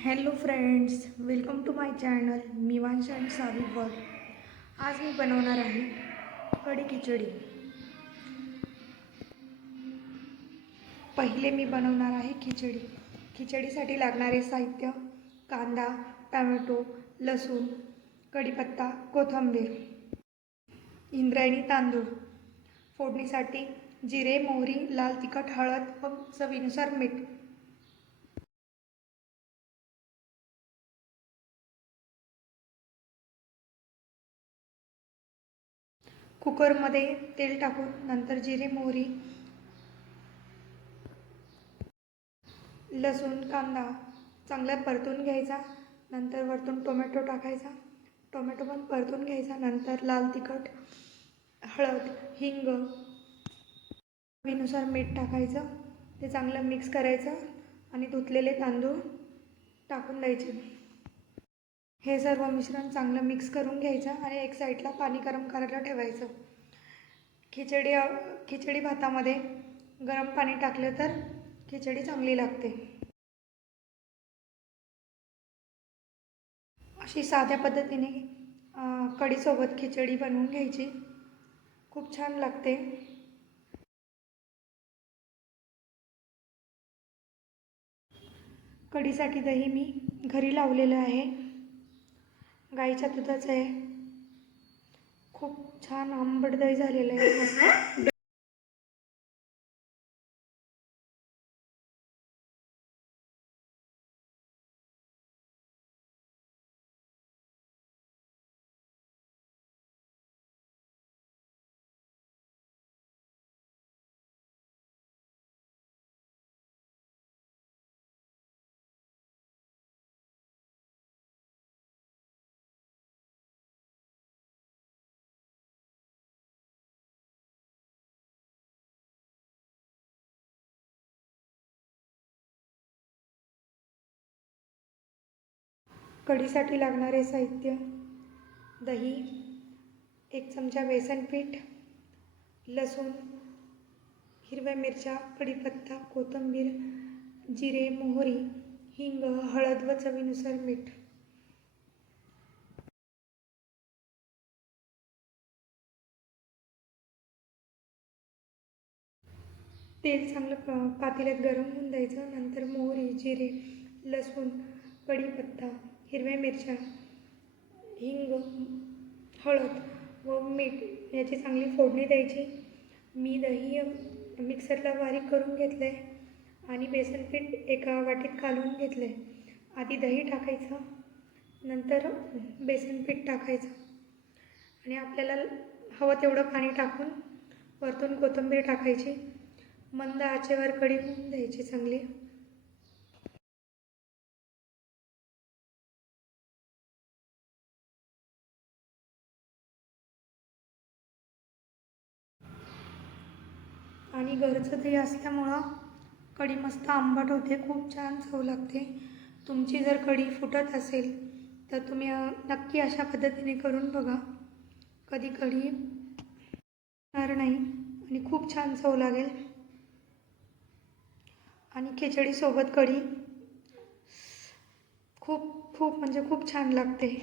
Hello friends, welcome to my channel Mivansh and Savi world. आज मी बनवणार आहे कढी खिचडी. पहिले मी बनवणार आहे खिचडी. खिचडीसाठी लागणारे साहित्य: कांदा, टोमॅटो, लसूण, कढीपत्ता, कोथिंबीर, इंद्रायणी तांदूळ. फोडणीसाठी जिरे, मोहरी, लाल तिखट, हळद व चवीनुसार मीठ. कुकरमध्ये तेल टाकून नंतर जिरे, मोहरी, लसूण, कांदा चांगला परतून घ्यायचा. नंतर वरतून टोमॅटो टाकायचा. टोमॅटो पण परतून घ्यायचा. नंतर लाल तिखट, हळद, हिंग, चवीनुसार मीठ टाकायचं. ते चांगलं मिक्स करायचं आणि धुतलेले तांदूळ टाकून द्यायचे. हे सर्व मिश्रण चांगलं मिक्स करून घ्यायचं आणि एक साईडला पाणी गरम करायला ठेवायचं. खिचडी भातामध्ये गरम पाणी टाकलं तर खिचडी चांगली लागते. अशी साध्या पद्धतीने कढीसोबत खिचडी बनवून घ्यायची. खूप छान लागते. कढीसाठी दही मी घरी लावलेलं आहे. गाईच्या दुधाचं आहे. खूप छान आंबट दही झालेलं आहे. कढीसाठी लागणारे साहित्य: दही, 1 चमचा बेसन पीठ, लसूण, हिरव्या मिरच्या, कढीपत्ता, कोथिंबीर, जिरे, मोहरी, हिंग, हळद व चवीनुसार मीठ. तेल चांगलं पातेल्यात गरम होऊन द्यायचं. नंतर मोहरी, जिरे, लसूण, कढीपत्ता, हिरव्या मिरच्या, हिंग, हळद व मीठ याची चांगली फोडणी द्यायची. मी दही मिक्सरला बारीक करून घेतलं आहे आणि बेसन पीठ एका वाटीत घालून घेतलं आहे. आधी दही टाकायचं, नंतर बेसन पीठ टाकायचं आणि आपल्याला हवं तेवढं पाणी टाकून वरतून कोथिंबीर टाकायची. मंद आचेवर कढी होऊन द्यायची चांगली. आणि घरचं दही असल्यामुळं कढी मस्त आंबट होते. खूप छान चव लागते. तुमची जर कढी फुटत असेल तर तुम्ही नक्की अशा पद्धतीने करून बघा. कधी कढी फुटणार नाही आणि खूप छान चव लागेल. आणि खिचडीसोबत कढी खूप खूप म्हणजे खूप छान लागते.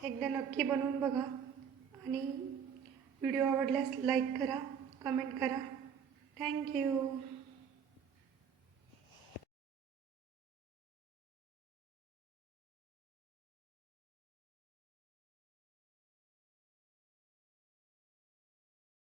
एकदा नक्की बनवून बघा आणि व्हिडिओ आवडल्यास लाईक करा, कमेंट करा. थँक्यू.